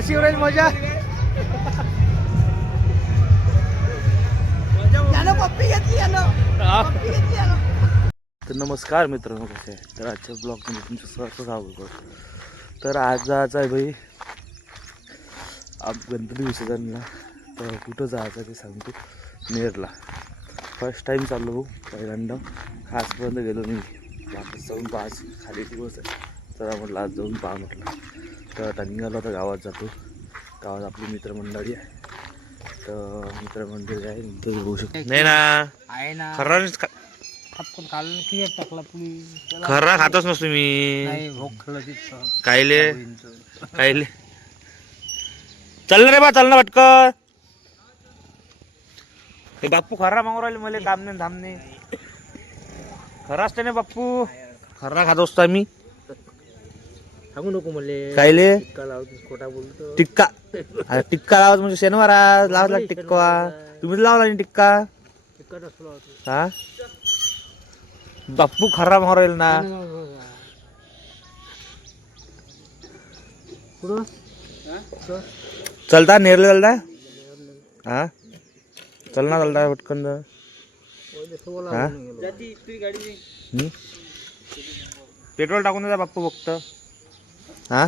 कशी होईल मजा. तर नमस्कार मित्रांनो, कसे आहे. तर आजच्या ब्लॉगमध्ये तुमचं सहर्ष स्वागत करतो. तर आज आहे भाई गणपती विसर्जनला. तर कुठं जायचं ते सांगतो. नेरला फर्स्ट टाईम चाललो भाऊ, पहिल्यांदा. आजपर्यंत गेलो नाही. वापस जाऊन पाच खाली दिवस आहे. तर म्हटलं आज जाऊन पहा म्हटलं. तर आता निघालो, आता गावात जातो. गावात आपली मित्रमंडळी आहे. तर मित्रमंडळी आहे तर होऊ शकत नाही ना. आहे ना खर्रा आपण काल क्लिअर टाकला तुम्ही. खर्रा खातच नसतो मी. भोग खाल्लं तिथं कायले कायले. चल ना रे बा, चल ना पटकन. हे बाप्पू खर्रा मागू राहिले मला. काम नाही धाम नाही. खरा असते ना बाप्पू. खर्रा खात असतो आम्ही. सांगू नको मले. कायले खोटा बोलतो. टिक्का. अरे टिक्का लावत म्हणजे शनिवार लावला टिक्का. तुम्ही लावला नाही टिक्का. हा बाप्पू खर्रा मागू राहील ना. चलता नेरले चलता. हा चल ना, चलता पटकन. हा पेट्रोल टाकून द्या बाप्पू फक्त. हा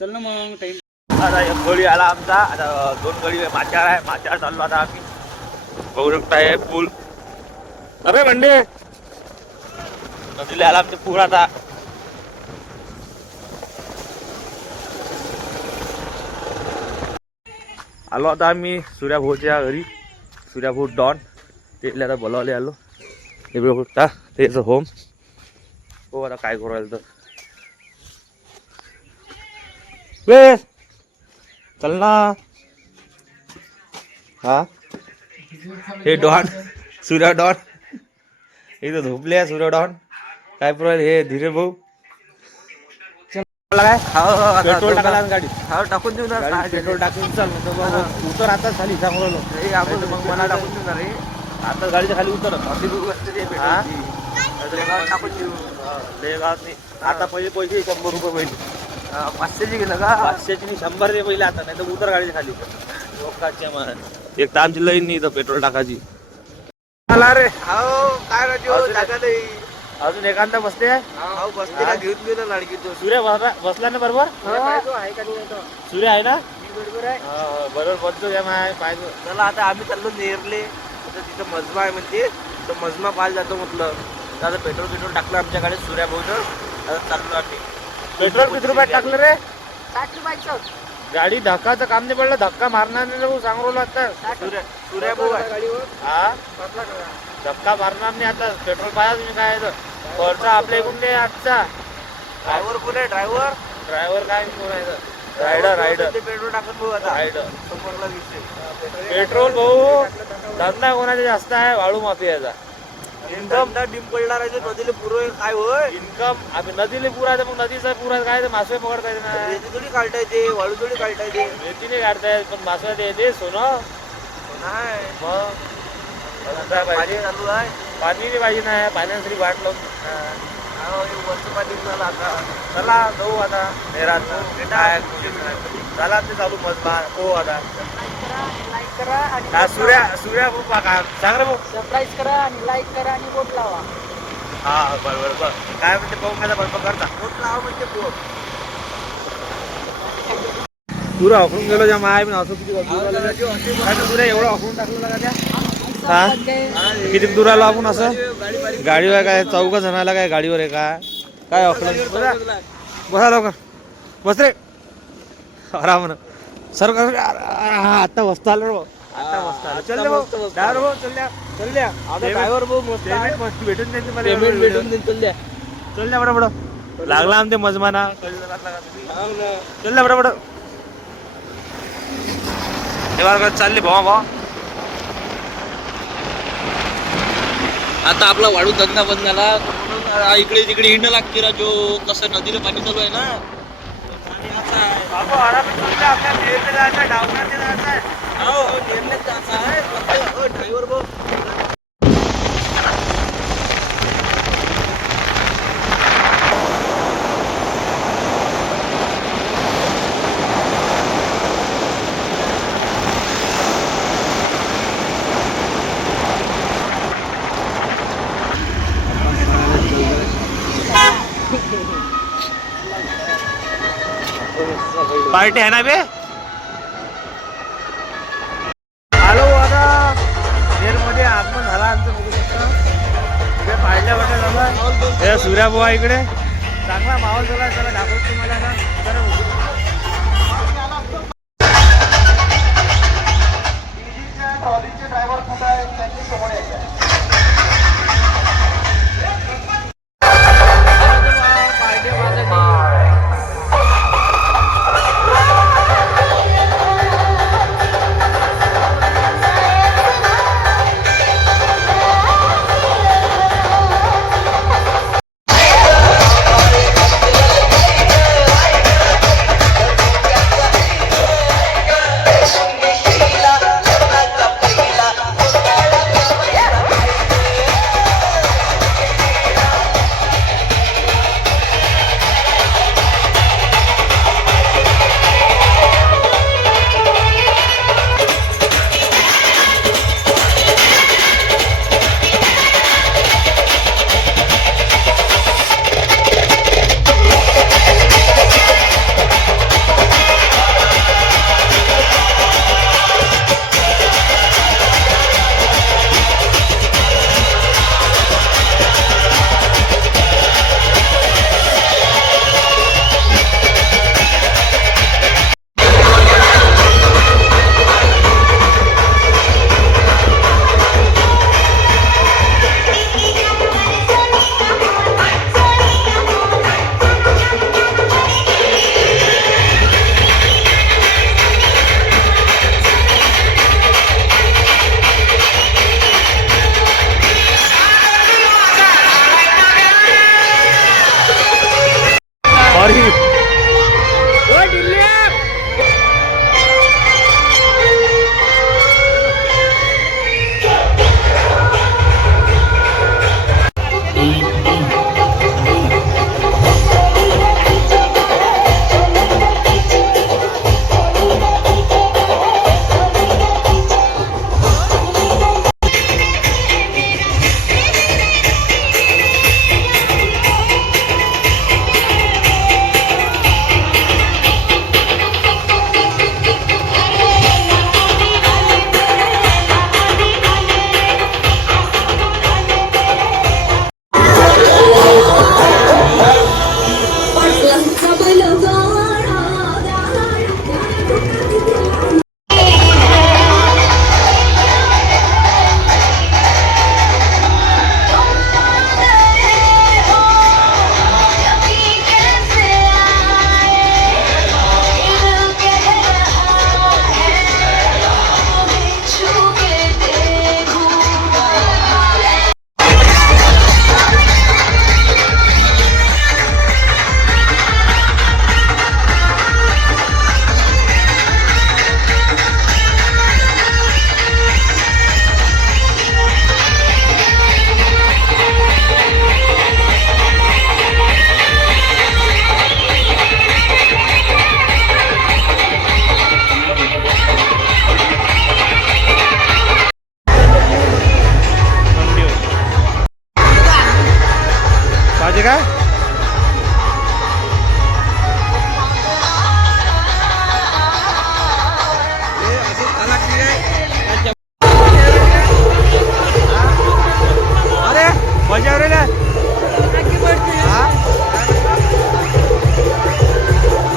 चल ना मग टाइम. आता एक गडी आला आमचा. आता दोन गडी माचार आहे. माचार चाललो आता आम्ही. बघू शकता हे पूल. अरे मंडे नदीला आला आमचे पूल. आता आलो आता आम्ही सूर्याभाऊच्या घरी. सूर्याभाऊ डॉन ते आता बोलावले आलो. हे बघू शकता तेच होम. हो आता काय करू राहिलं तर. वे चल ना. हा हे डॉन सूर्या डॉन इथं झोपले. सूर्या डॉन काय पुरायला. हे धीरे भाऊ काय पेट्रोल टाकायला गाडी. टाकून देऊ ना. पेट्रोल टाकून चाल उतर आता खाली सांगू. मग मला टाकून देऊ ना रे. आता गाडीच्या खाली उतर. टाकून देऊ. आता पहिले पैसे 100 रुपये पहिले. 500चे गेलं का. 500ची 100 दे पहिले. आता नाही तर उतर गाडीच्या खाली. लोकांच्या मान एक तर आमची लाईन नाही इथं पेट्रोल टाकायची. मला रे काय राजू. अजून एखादा बसते. बसते ना. घेऊन गेलो लाडकी. सूर्य बसला ना बरोबर. आहे का नाही. सूर्य आहे ना बरोबर आहे. बरोबर बसतो घ्या माय पाहिजे. चला आता आम्ही चाललो नेरले. आता तिथं मजमा आहे म्हणते. तर मजमा पाहायला जातो म्हटलं. आता पेट्रोल टाकलं आमच्या गाडीत सूर्या भाऊचं. आता चाललो आम्ही. पेट्रोल किती रुपयात टाकलं रे. 60 रुपयाचं. गाडी धक्काचं काम नाही पडलं. धक्का मारणार नाही भाऊ. सांग रोला आता. सूर्या भाऊ आहे. हा धक्का मारणार नाही आता. पेट्रोल पाहिजे तुम्ही. काय खर्चा आपल्या इकडून नाही आजचा. ड्रायव्हर कोण आहे. ड्रायव्हर काय कोणायचं. रायडर ते पेट्रोल टाकत भाऊ. आता रायडर समोरला विषय. पेट्रोल भाऊ धंदा कोणाचा जास्त आहे. वाळू माफियाचा. इन्कम डिम पडणार आहे. नदीला पुरं काय होय. इन्कम आम्ही नदीला पुरायचं. मग नदीचा पुरा काय तर मासे पकडता येते ना. रेती थोडी काढता येते. वाळू थोडी काढता येते. रेतीने काढतायत पण मासा येते. सोनं नाही मग पाणी पाहिजे. चालू आहे. पाणी नाही पाहिजे ना. पाण्यासाठी वाट लावून वरचं पाणी झालं आता. चला जाऊ आता नेरात. चला ते चालू मजमा हो आता. लाईक करा आणि हा सूर्या खूप सांग रे भाऊ. सबस्क्राईब करा आणि लाईक करा आणि बोट लावा. हा बरोबर. काय म्हणते पाहू माझा बरोबर करता. बोट लावा म्हणजे बोट. तुरा ऑफरून गेलो ज्या माय असं किती तुला एवढं ऑफरून टाकलं का त्या. हा किती दूर आलो आपण असं. गाडीवर काय 4 जणाला काय गाडीवर आहे का. काय ऑफरून बसा लवकर. बस रे आराम ना. सर आता बसता आलो. आता मस्त चल ड्रायव्हर भाऊ चल द्या. ड्रायव्हर भाऊ मस्त पेमेंट भेटून द्या मला. पेमेंट भेटून देईल. चल द्या बडा लागला आमचे मजमाना. चल द्या बडा चालले भावा. आता आपला वाळू धंदा बंद झाला. म्हणून इकडे तिकडे हिंड लागते. राजो कसं नदीला पाणी चालू आहे ना. बाबा आरामात चालले. आपल्या नेरले जायचं. डावण्यात जायचं आहे. हो नेरण्यात जायचं आहे. ड्रायव्हर भाऊ पार्टी आहे ना बे. हॅलो आता मध्ये आगमन झाला आमचं बघू शकता. पाहिल्या वाटत झालं हे सूर्या बुवा इकडे चांगला माहोल झाला. जरा दाखवतो तुम्हाला ना जरा ट्रॉलीचे ड्रायव्हर कुठे आहेत त्यांनी समोर यायचं.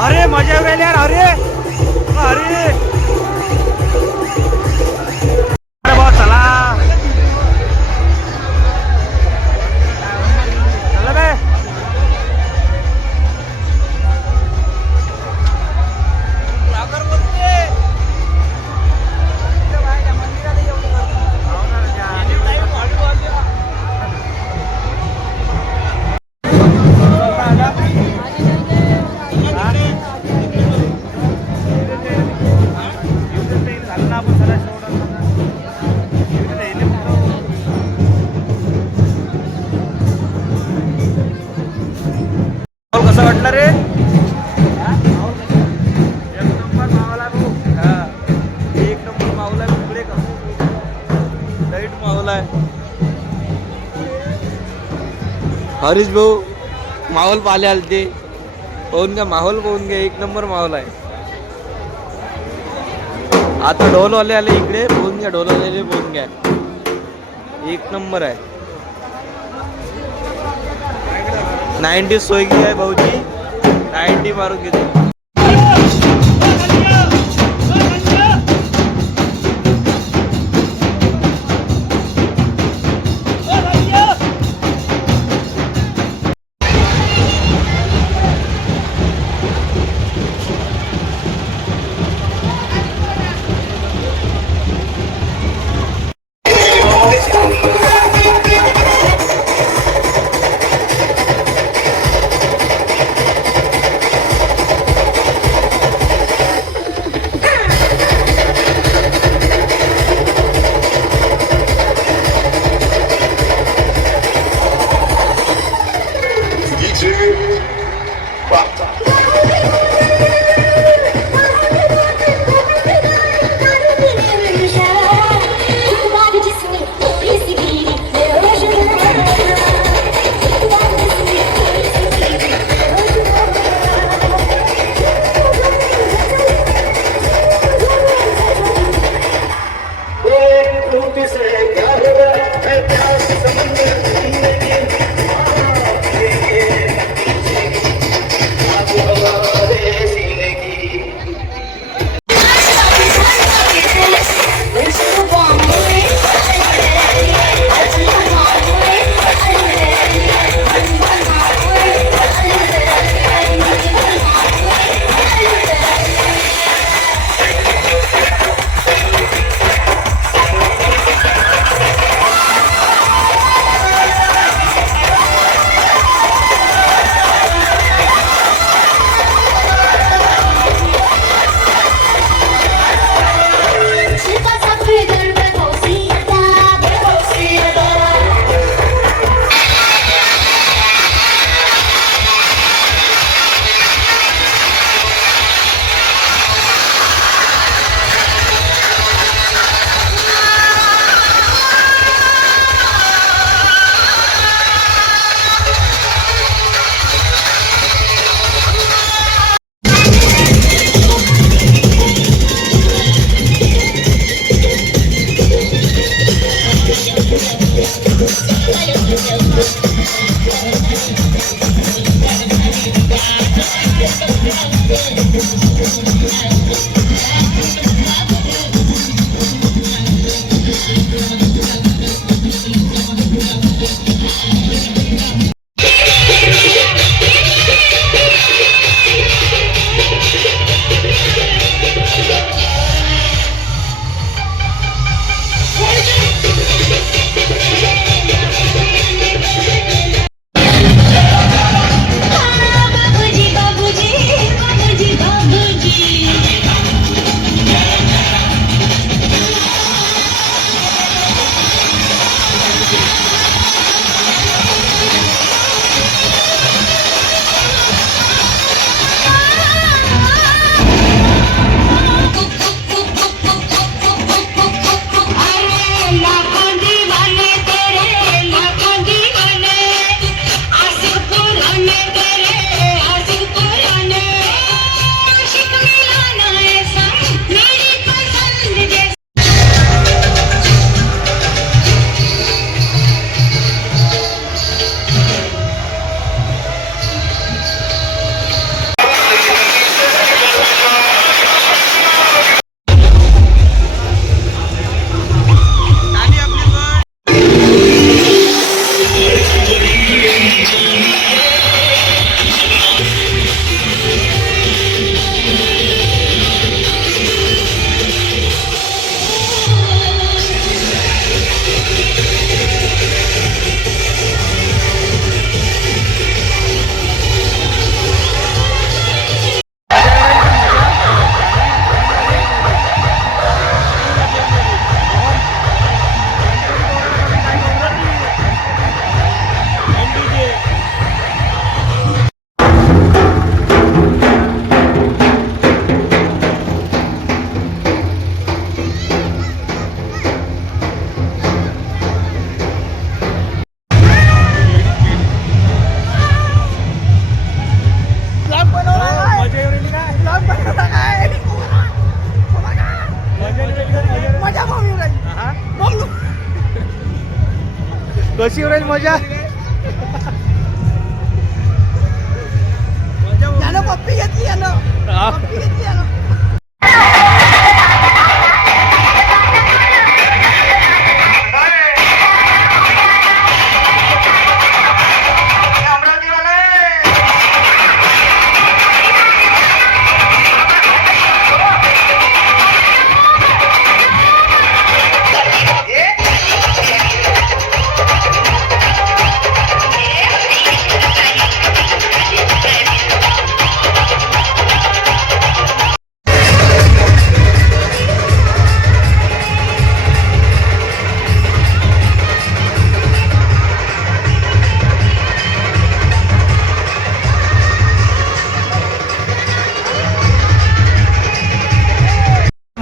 अरे मजा येऊ राहिली यार. अरे अरे बहुत चला चला बे. कसं वाटलं रे? एक नंबर मावला भाऊ. हा एक नंबर मावला इकडे का लाईट मावला आहे. हरीश भाऊ माहोल पाहिले आलते पाहून का माहोल पाहून घ्या. एक नंबर माहोल आहे. आता ढोलवाले आले इकडे, बोलून घ्या ढोलवाले, बोलून घ्या. एक नंबर आहे. 90 सोयगी आहे भाऊजी, 90 मारून घेतो. कशी राहील मजा? पप्पी घेतली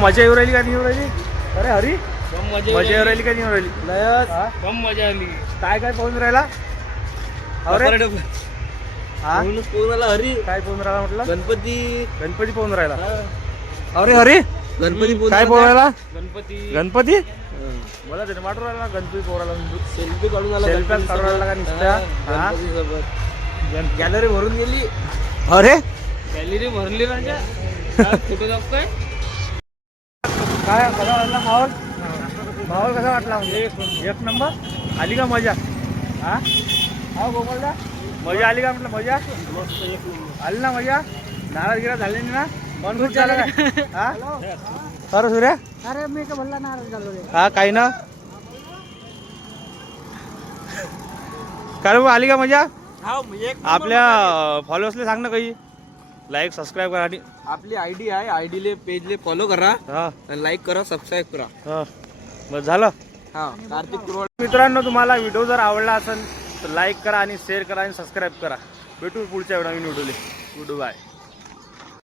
मजा येऊ राहिली का नाही येऊ राहिली? अरे हरी मजा येऊ राहिली का नाही येऊ राहिली? कम मजा आली. काय काय पाहून राहिला? अरे हा हरी काय पाहून राहिला म्हटलं? गणपती गणपती पाहून राहिला. अरे हरी गणपती काय पाहून राहिला? गणपती गणपती मला त्याने वाटून राहिला गणपती पाहून राहिला. सेल्फी काढून आला. सेल्फ्या काढून राहिला का नुसत्या? हा? सोबत गॅलरी भरून गेली. अरे गॅलरी भरली राजा. फोटो दाखवतोय. काय कसा वाटला माहोल? माहोल कसा वाटला? एक नंबर. आली का मजा? हा गोपालदा मजा आली का म्हटलं? मजा आली ना मजा? नाराज गिरा झाले ना? मन खुश झालं काय? हा अरे सूर्या अरे मी का भल्ला नाराज झालो रे. हा काही ना काय आली का मजा? आपल्या फॉलोअर्सला सांग ना काही लाईक सबस्क्राईब करा आणि आपली आयडी आहे. आयडीले पेजले फॉलो करा, हा लाईक करा, सबस्क्राईब करा. हा बस झालं. हा कार्तिक कुरवाड. मित्रांनो तुम्हाला व्हिडिओ जर आवडला असेल तर लाईक करा आणि शेअर करा आणि सबस्क्राईब करा. भेटू पुढच्या नवीन व्हिडिओले. Good bye.